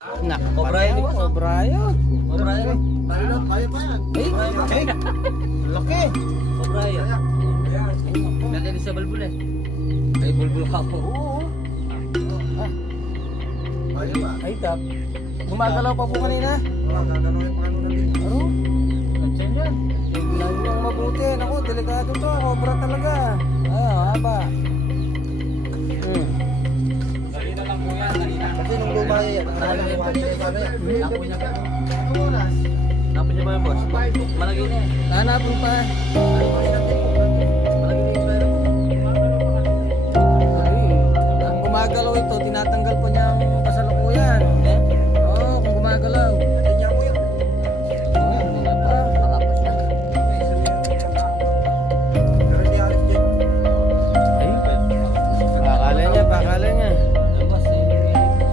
Nak, Cobra yun. Cobra yun. Cobra yun. Kaya pa yan. Laki. Cobra yun. Nandiyan sa bulbul eh. Ay, bulbul ka po. Oo. Ay, tap. Gumagalaw pa po kanina. Gagano'y pa kanina din. Aro? Nandiyan yan. Tignan niyong mabuti. Naku, delikado to. Cobra talaga. Ay, haba. Salina lang po yan, salina. Kasi nung lumaya yan, Napin niya ba yung boss? Malagi na eh. Hanapin pa. Ang gumagalaw ito, tinatanggal pa niya ang kasalukuyan. Oo, kung gumagalaw. Pakala niya.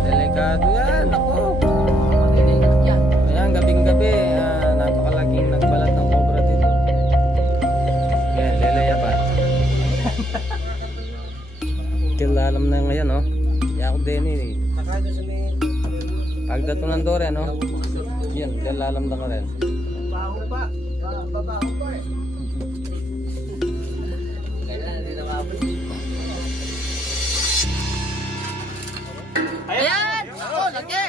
Delikado yan. Ako. Ayan, gabing-gabi. Napakalaking nagbalat ng cobra dito. Ayan, lelaya pa. Kilalam na ngayon, oh. Yako din eh. Pagdato ng dore, no? Yan, kilalam na ka rin. baho pa. Babaho pa eh. Ayan! Ako, laki!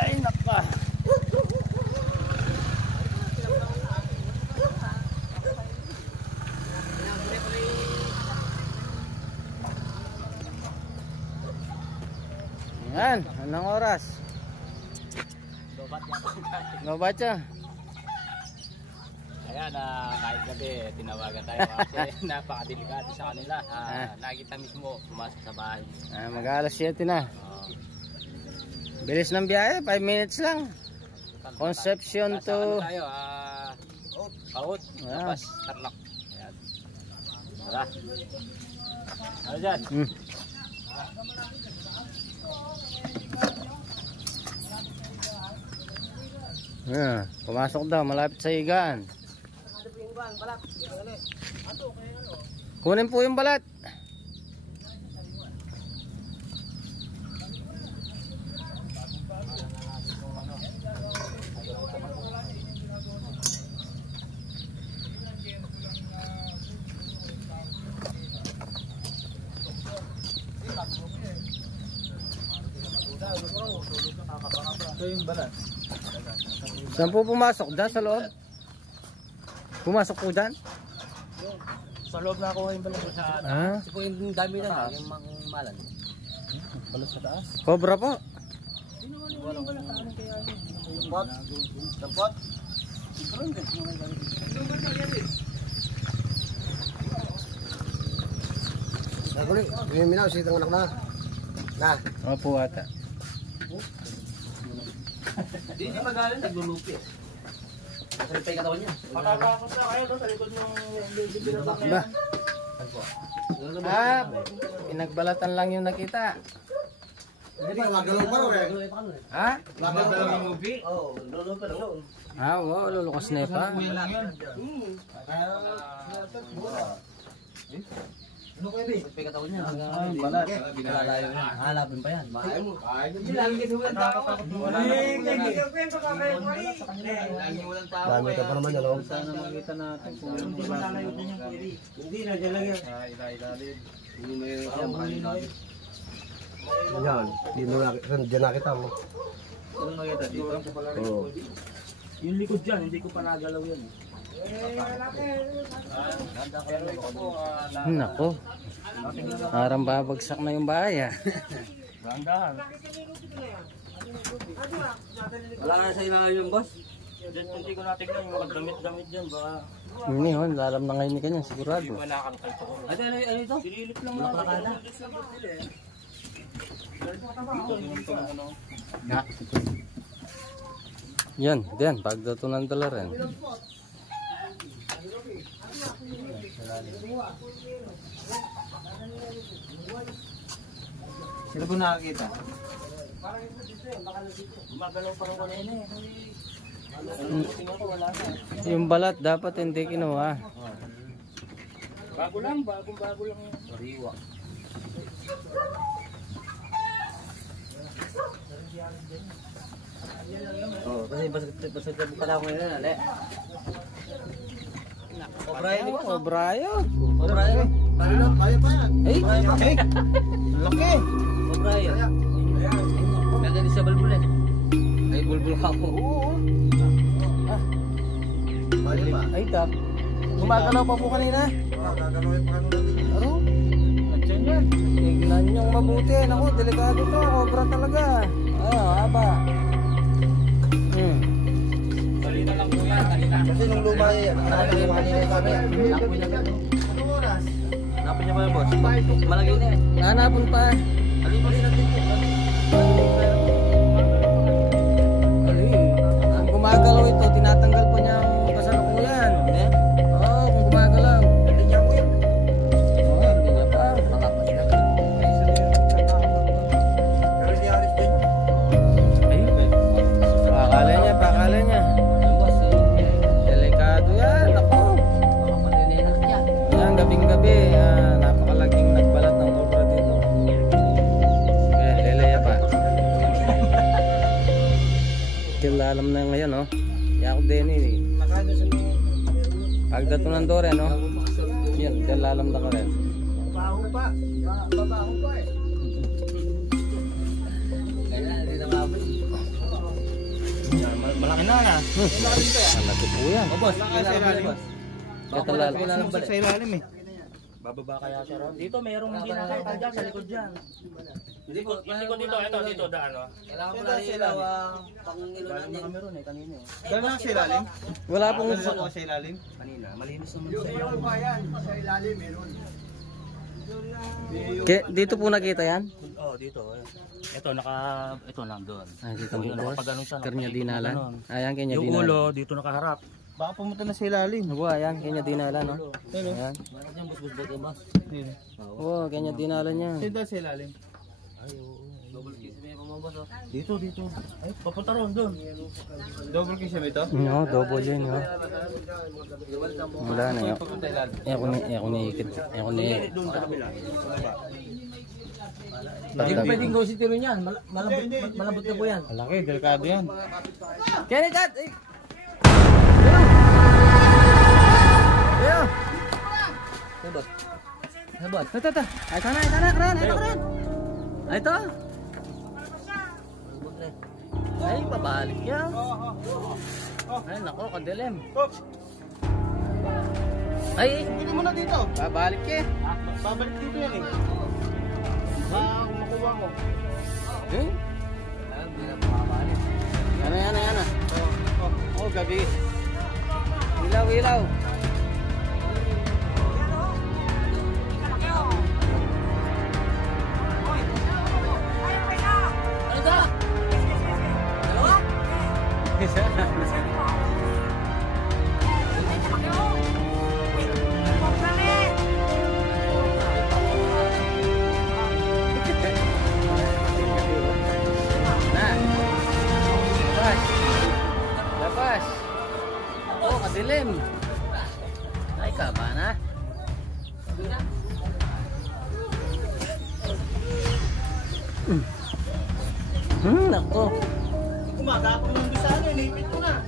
Ay, naka! Yan, anong oras? Lobat siya. Ayan, kahit gabi, tinawagan tayo kasi napakadelikado sa kanila. Nakita mismo, pumasok sa bahay. Mag-alas 7 na. Bilis ng biyahe, 5 minutes lang. Conception to... Tayo, Paut, tapos Tarlac. Ayan. Tara. Ano dyan? Pumasok daw, malapit sa higaan. Kunin po yung balat. Ito yung balat. Saan po pumasok? Diyan sa loob? Pumasok po dyan? Sa loob na ako yung balat. Kasi po yung dami na, yung malan. Balat sa taas. Cobra po. Dampot. Dampot. Naguli, yung minaw, sitang anak na. Na. Opo ata. Hindi magaling, naglulupi. Nasalipay katawan niya. Makakakot na kayo doon sa likod ng Ba? Pinagbalatan lang yung nakita. Hindi pa, magalaw pa rin eh. Ha? Magalaw yung movie? Oo, Oo, lulukas na pa. ano ko yun? Nasalipay katawan niya. Ay, balat. Lalayo yan. Hanapin pa yan. Dami ka pa naman yan, oh. Sana makita natin kung yung Hindi na, dyan lang yan. Yan, dyan nakita mo. Anong makita dito? Oo. Yung likod dyan, hindi ko pa nagalaw yan. Nako. Parang babagsak na yung bahay ah. Dahan-dahan. Wala na sa ilalim yung boss? Diyan hindi ko natignan yung mga damit-damit dyan. Baka Hindi hon, lalam na ngayon ni kanya sigurado. manakang ko. Ano ito? Sinilip lang na. Nakakala. Yan, diyan, pagdato ng dala rin. Sino po nakakita? Magalaw pa rin ko na yun eh. Wala na. Yung balat dapat hindi kinuha. Bago lang, bago lang yun. Sariwa. Oh, kasi basag pala ako ngayon, ale. O'Brien ko. O'Brien. O'Brien. Paano pa yan? Ay, Laki. O'Brien. Ganda din sa bulbul eh. Ay, bulbul ka po. Oo. ay tap. Gumagalaw pa po kanina. Gagalawin pa kano natin. Ano? Nandiyan yan. Tignan niyong mabuti. Naku, delikado to. Cobra talaga. Ay, haba. Salina lang po yan, salina. Kasi nung luma yan, nakakita yung kanina yung kami. Napoy na yan. Napin niya ba yung boss? Malagay na eh. Hanapon pa. Alin mo rin natin yun. Kung gumagalaw ito, tinatanggal po niya ang kasalukuyan. Eh? Oo, kung gumagalaw. Hindi niya po yun. Oo, hindi niya pa. Pero si Aris din. Ay, pakala niya, pakala niya. Delikado yan, ako. Ayan, gabing-gabi, napakalaging nagbalat ng cobra dito. Ayan, leleya pa. Kilalam na ngayon, no? Yakot din eh. Nakano sa mga... Pagdato ng dore, no? Yan, kilalam na ka rin. Babaho pa. Babaho pa eh. Kaya hindi na mabot. Malaki na na. Malaki po yan. O boss, kailangan boss. Katalala. Sa ilalim eh. Bababa kaya siya ron. Dito mayroong hindi nakita dyan, sa likod dyan. Hindi po, Dito, daan o. kailangan po lang ilaw pang ilunan din. Kami ron eh, kanina eh. Gano'n ang sa ilalim? Wala pong... Gano'n ako sa ilalim? Kanina, malinis naman sa iyo. Dito po nakita yan? Oh, dito. Ito, ito lang doon. Ay, dito mo boss. Nakapaganon siya. Kanya dinalan. Ganon. Ayan, kanya Yung dinalan. ulo, dito nakaharap. Baka pumunta na sa ilalim. Ano ba, ayan, kanya dinalan, no? Ayan. Yan, bus-bus ba? Sino? Oo, kanya dinalan niya. Sino daw sa ilalim? Dito. Ay, papunta ron doon. Double kiss ba ito? No, double yun, no? Wala na yun. Papunta ilalim. Ako niikit. Ako niikit. Doon sa kabila. Hindi po pwedeng gawin si Tiro niyan. Malambot na po yan. Malaki, delikado yan. Kenny, dad! Ayo! Ano boss? Ano boss? Ito. Ay, kana, kran. Ay, ito. Ay, pabalik yan. Ay, nako, kadilim. Ay, Pwede mo na dito. babalik eh. Babalik dito yan eh. Baka makuha mo. Eh? Hindi na po makakalit. Yan na. Oh, gabi. Ilaw. Ano ba? Dalawa? Na. Labas. Oh, kadilim. Ay, kaba na. Nako. Kumagapon ng bisano, inipit ko na.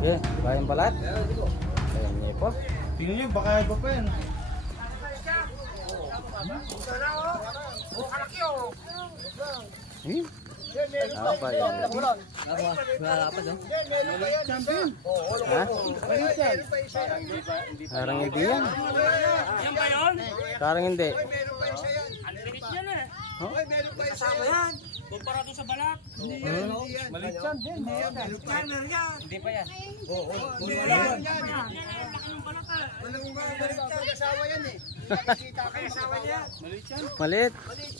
Eh, bayang balat. Ayan niya po. Tingnan nyo, baka iba pa yan. Eh? Apa yan? Malapad oh. Ha? Parang hindi yan. Yan ba yun? Parang hindi. Ang liit yan eh. Huh? Kasama yan. Kumpara doon sa balat. Maliit yan din. Hindi pa yan.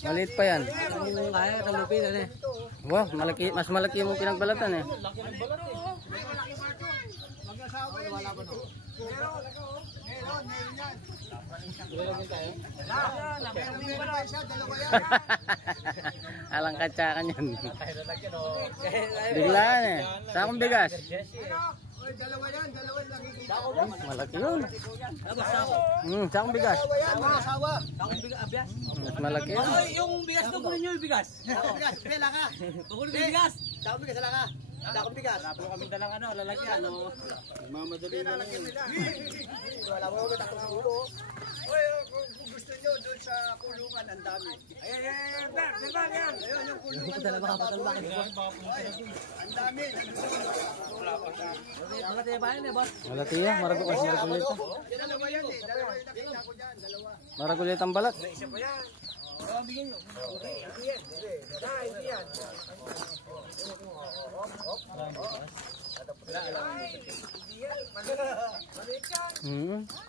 Maliit pa yan. Kaya talupin ano eh. Wow, mas malaki yung pinagbalatan eh. Alang katsakan yan. Biglaan eh. Saan akong bigas? Malaki yun. Saan akong bigas? Mas malaki yun. Yung bigas ko, kunin nyo yung bigas. Pela ka. Kunin yung bigas. Saan bigas ka? Wala akong bigas. Wala po kami dalang lalagyan. Mamadali na lang. Wala mo yung takot sa ulo. Oy, kung gusto nyo doon sa kulungan, ang dami. Ayan, yan. Ayun, yung kulungan. Ang dami. Malaki ba yun eh, boss? Malaki yan. Maragulit ito. Dalawa yan eh. Dalawa yung nakita ko dyan. Dalawa. Maragulit ang balat. Isa pa yan.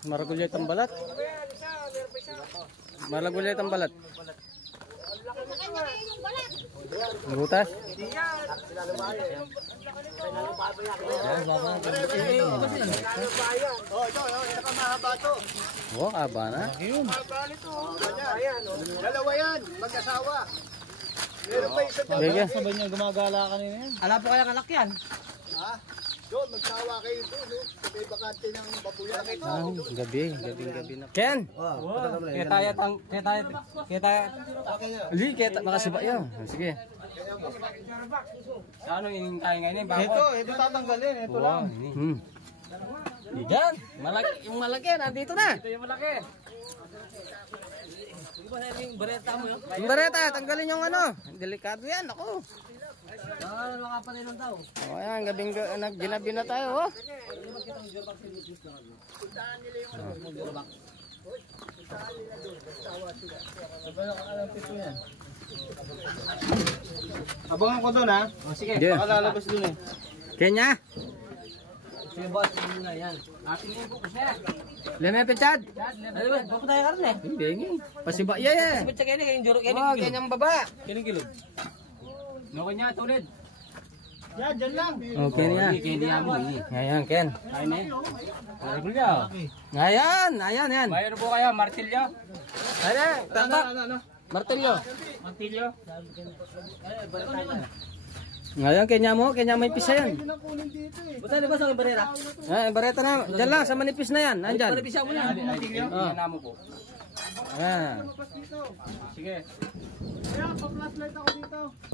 Maragulit ang balat. Maragulit ang balat. Butas. Oh, ito, saka mahaba to. Oh, aba na. Mahaba nito. Ayan, dalawa yan, mag-asawa. Meron pa isa doon. Bigyan. Sabay niya gumagala kanina yan. Ala po kaya anak yan. Ha? Doon, magsawa kayo doon. May bakante ng babuyan. Gabi na. Ken! Ali, kaya makasiba yan. Sige. Sa ano yung tayo ngayon? Ito tatanggalin. Ito lang. Yan. Yung malaki, nandito na. Ito yung malaki. Di ba yung bareta mo yun? Yung bareta, tanggalin yung ano. Delikado yan, ako. Makapanilong daw. O yan, ginabi na tayo, oh. Abangan ko doon ha. Sige, Sige. Lalabas doon eh. Kenya. sige boss, yun na yan. Ating yung bukas niya. Lemete, Chad. Ano ba? Bakit tayo karoon eh? Hindi, pasiba yan eh. Sabi sa kanya, kayong juro kaya Oh, Kenyang baba. Kiling-kilog. No kanya, tulid. Yan, dyan lang. Okay niya. Kaya mo eh. Ngayon, Ken. Ayun eh. Ayun niya. Ngayon, ayan. Bayar po kayo, martilyo. Ayan, tatak. Martilyo. Martilyo. Ngayon, Kenya mo may pisa yan. Basta di ba sa aking barera? Ay, bareta na. Diyan lang, sa manipis na yan. Nandyan. Panapisa mo na. Martilyo. Ah. Yan mo po. Ayan. Sige.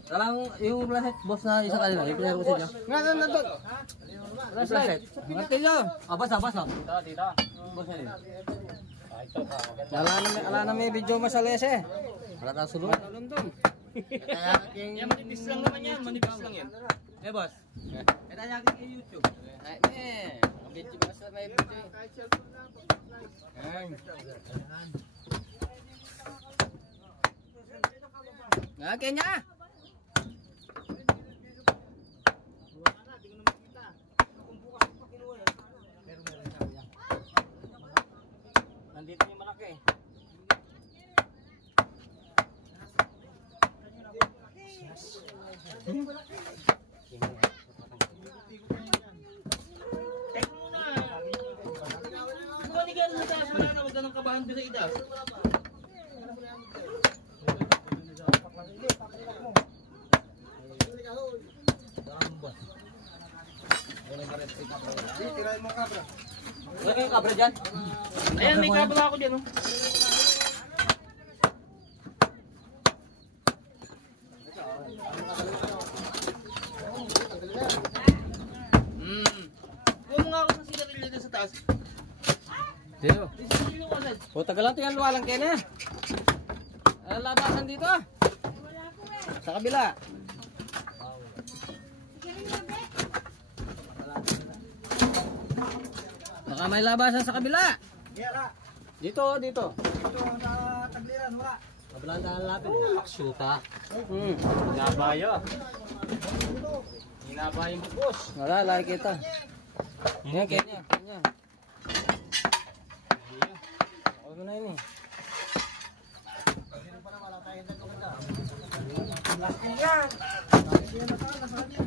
Talang yung flashlight, boss na isa kanila. Yung pinaro ko sa inyo. Nga, nandun. Flashlight. Martilyo. Basta. Dito. Boss na rin. Ito pa. Maganda. Ala na may video masales eh. Wala tayong sulong. London. Yan, manipis lang naman yan. Manipis lang yan. Eh, boss. Ito niya kay YouTube. Ay, video basta may video. Ayan. Nga, Kenya. Nandito yung malaki. Huwag ka nang kabahan ko sa idas. Wala kayong kabra dyan? Ayan, may kabra ako dyan. Oh. Kuha nga ako sa sigarilyo dyan sa taas. Dito. O, tagalan tingnan luwalang Kenya. Labasan dito. Sa kabila. Baka may labasan sa kabila. Dito. Ito sa tagliran, wala. Kabilang na lapit. Aksyuta. Hinabayo. Hinabayo yung bukos. Wala, lagi kita. Yan, Kenya. Huwag mo na yun eh.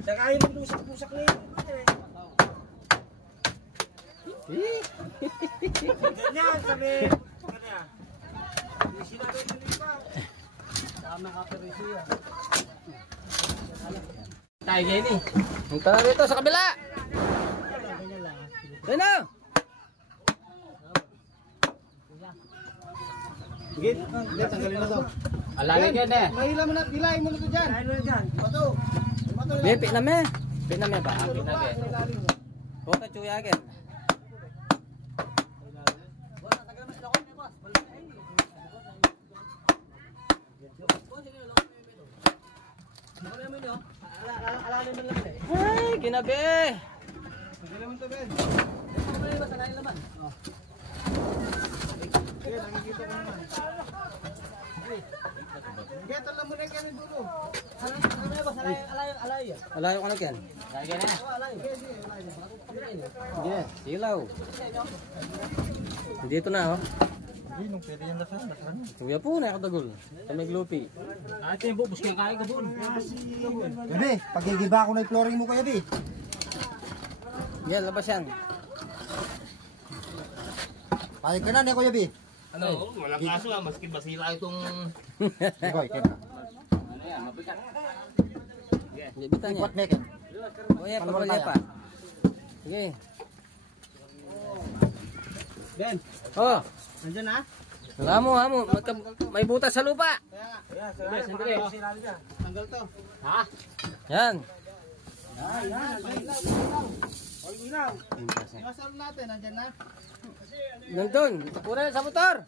Saka yung pusak-pusak na yun. Ganyan, sabi. Kanya. Hindi sinabi ito pa. Tama ka pero siya. Tayo ganyan eh. Punta na rito sa kabila. Ayun na. Git, tanggalin na to. Alagay ka na. Mahila mo na, pilahin mo na to dyan. Pilahin mo na dyan. Bato. Pipi na me. Pipi na me ba? Pinagay. Kota chuyagin. Ay, ginabi. Tanggalin mo to, Ben. Sige, nakikita ko naman. Sige, tala mo na yung kanin dulo. Alayo ka na ken. Alagay na. Yes, silaw. Dito na oh. Hindi, nung pwede yung lasan. Kuya po na katagol. Kami glupi. Ate yung bubus kaya kaya ka bun. Gabi, pagigiba ko na yung flooring mo kaya, Bi. Yan, labas yan. Pahig ka na niya, Kuya Bi. Ano? Walang kaso ah. Maski basila itong... Ikoy, kaya. Ano yan? Mabigat. Bibitan niya. Ipat niya, kaya. Kuya, pagpalya pa. Sige. Ben, Oh, nandyan na? hamo. May butas sa lupa. Kaya, Sandali. tanggal to. Ha? Yan. Yan, ilaw. O, ilaw. Yung asal natin, nandyan na? Nandun. Pura sa motor.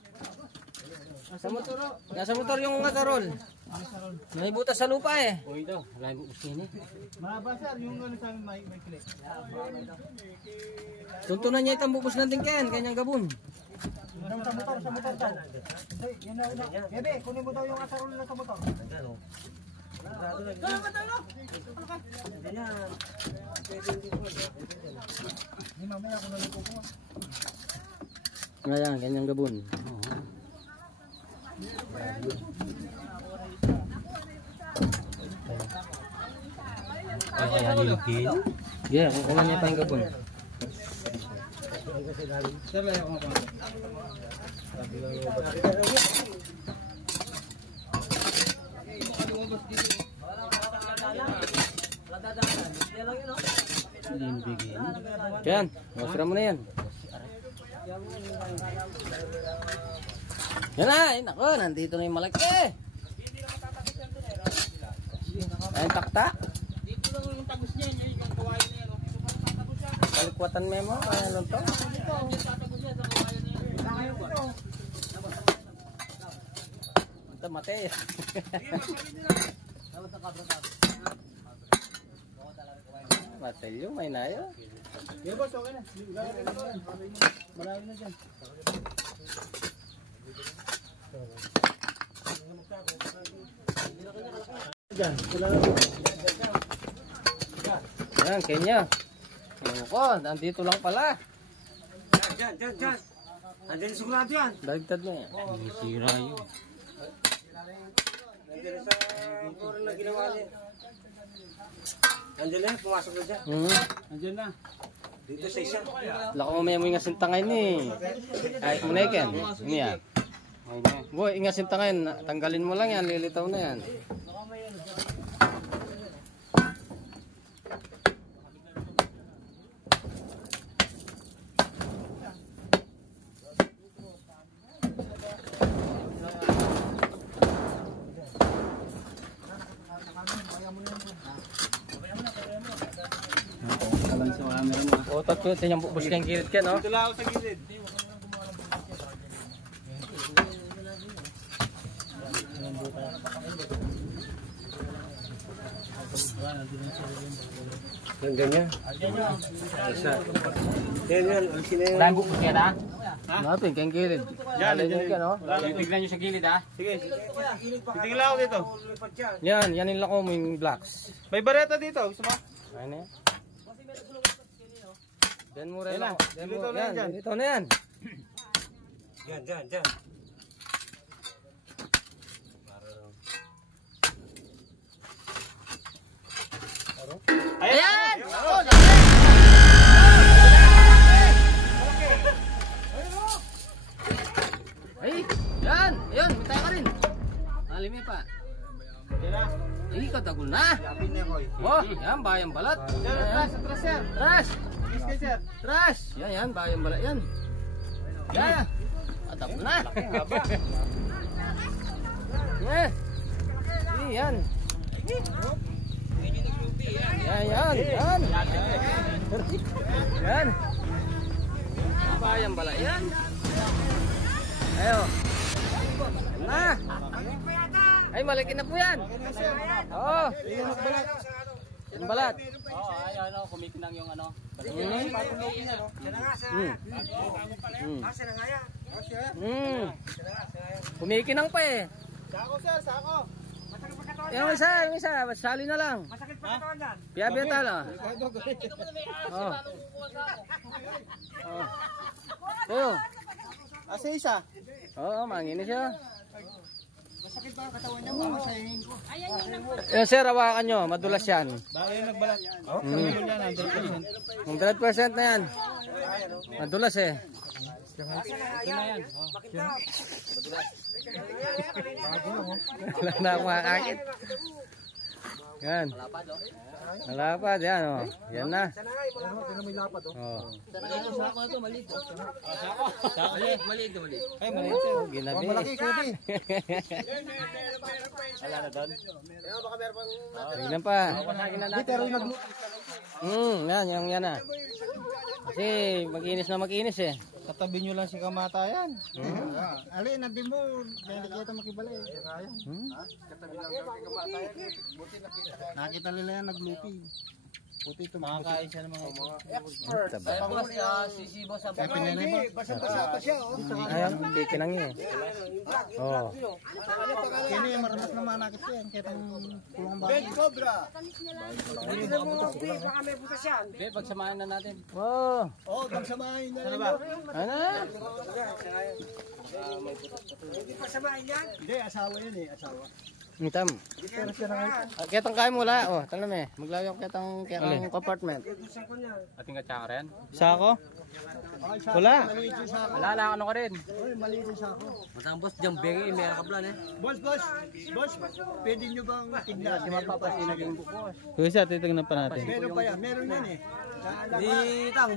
Nasa motor yung asarol. May butas sa lupa eh. Uy daw. Alagay bubus kaya niya. Mahaba, sir, yung ano sa amin may click. Tuntunan niya itang bubos natin ken. Kanyang gabon. Sa motor daw. Ay, yan na, Bebe, kunin mo daw yung asarol na sa motor. Hindi, mamaya ako na nagkukuha. Ayan, kanyang gabon. Yeah, kukuha niya pa yung gabon. Sir, layo ko pa. Yan, masira mo na yan. Yan na, ay nako, nandito na yung malaki. Ay, takta. Dito lang yung tagos niya. Yung kawain na yan. Kalikwatan memo, ano to? Ito, mate. Matelyo, may nayo. Yeah, boss, okay na. Malayo na dyan. Yan, Kenya. Ano ko, nandito lang pala. Dyan. Nandiyan yung sigurado yan. Dagtad na yan. Sira yun. Nandiyan sa floor na ginawa niya. Nandiyan na, pumasok na dyan. Nandiyan na. Dito sa isa. Lako mo may nga sintangay ni. Ay, kuneken. Ini ya. Boy, inga sintangay, tanggalin mo lang yan, lilitaw na yan. O, tatlo, yung bubus kang kilid ka, no? Ito lang ako sa gilid. Nandiyan niya. Isa. Yan. Alisin na yun. Alagay bubus kaya na. Napin, kang kilid. Yan, Lalagyan ka, no? Tignan nyo sa gilid ha. Sige. Titigil ako dito. Yan yung lako mo yung blocks. May bareta dito. Gusto mo? Ayun na yan. Diyan mo rin Yan na. ako. Diyan mo, Dito na yan, yan. dito na yan. Diyan. Ayan! Ikatagol na. Oh, yan, bayang balat. Trash. Trash. Yan, bayang balat yan. Yan. Atagol na. Yan. Yan. Yan. Bayang balat yan. Ayo. Na. Ay, malaki na po yan. Oo. Yung balat. Oo, ayun, kumikinang yung ano. Kumikinang pa eh. Sako sir, sako. Yung isa, sali na lang. Masakit pa katawan dyan. Piya talo. Oh. Oh. Asa isa? Oo, manginis siya. Masakit pa ang katawan niya, mamasahin ko. Yan sir, hawakan nyo, madulas yan. Bakit yung nagbalat? Oh, 100% na yan. Madulas eh. Wala na akong makakakit. Yan. Malapad, yan o. Yan na. Oh. Ay, maliit siya. Ginabi. Tignan pa. Yan na. Kasi makinis na makinis eh. Katabi nyo lang si kamatayan. Ali, nandun mo. Kaya nakita makibalay. Katabi lang si kamatayan. Nakita nila yan naglupi. Puti ito makakain siya ng mga expert. Ay, boss, si boss ang Basta-basta siya. Ayan, kikinang eh. Oh. Kaya yung maranas na manakit yan. Kaya itong kulong bakit. Bed Cobra. Hindi, pagsamahin na natin. Oh. Oo, pagsamahin na rin. Ano? Hindi, asawa yun eh. Asawa. Mitam. Ketang kaya mo wala. Oh, talam eh. Maglagay ko ketang compartment. Ating katsaka rin. Sako? Wala. Wala lang, ano ka rin. Maliit yung sako. Matang boss, diyang beri, meron ka plan eh. Boss, pwede nyo bang tignan? Meron pa sinaging bukos. Kuya, titignan pa natin. Meron pa yan, meron yan eh. Di, tang,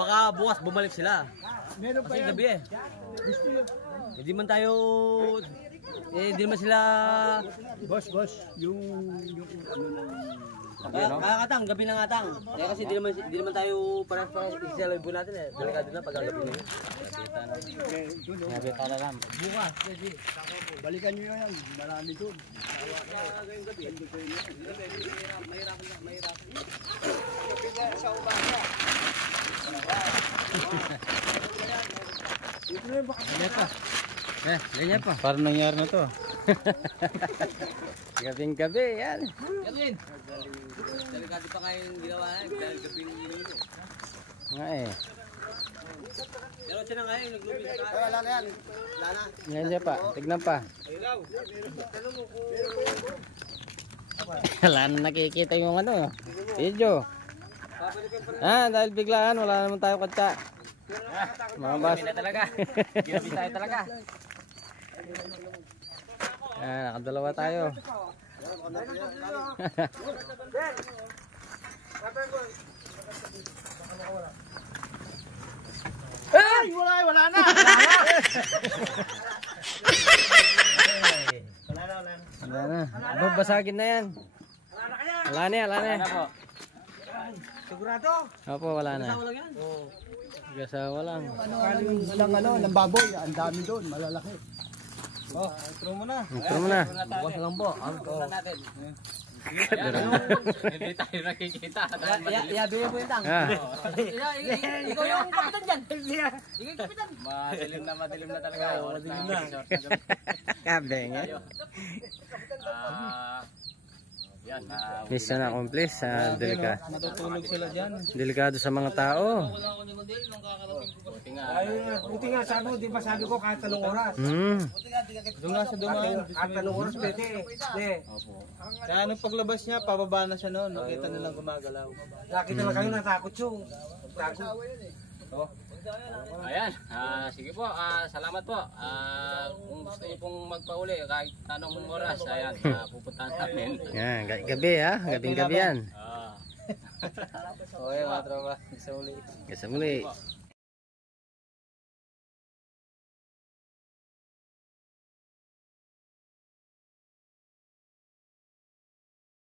baka bukas bumalik sila. Meron pa Kasi yan. gabi eh. Hindi man tayo, hindi naman sila. Boss, yung ano nang... Kakatang, gabi na nga tang. Kaya kasi di naman tayo parang isalay po natin eh. Delikado na pag gabi na yun. Nabi tala lang. Bukas, pwede. Balikan nyo yan, marami doon. Ganyan pa. Parang nangyari na to. Gabing gabi, yan. Gawin. Delikado pa kayong ginawa eh. Dahil gabi ng ininom. Nga eh. Pero siya na nga yung naglubi sa kaya. Wala na yan. Wala na. Ganyan pa. Tignan pa. Wala na nakikita yung ano. Video. Dahil biglaan, wala naman tayo katsa. Mga bas. Ginabi na talaga. Ginabi tayo talaga. Nakadalawa tayo. Ay, wala na. Wala na. Babasagin na yan. Wala na. Ano po? Sigurado? Opo, wala na. Gasawa lang. Ng baboy, ang dami doon, malalaki. Oh, intro mo na. Intro mo na. Bukas lang po. Wala natin. Hindi tayo nakikita. Iyabi mo yung tang. Ikaw yung kapitan dyan. Ikaw yung kapitan. Madilim na talaga. Madilim na. Kabeng eh. Yan. Mission accomplished. Delikado. Matutulog sila dyan. Delikado sa mga tao. Buti nga sabi ko, di ba sabi ko kahit anong oras. Doon nga sa dumaan. Kahit anong oras pwede. Kaya anong paglabas niya, pababa na siya noon. Nakita nilang gumagalaw. Nakita lang kayo natakot yung. Takot. Ayan, sige po, salamat po. Kung gusto niyo pong magpauli, kahit anong oras, ayan, pupuntahan namin. Yan, gabi ha, gabing gabi yan. Ah. Okay mga tropa, isa uli. Kasi muli.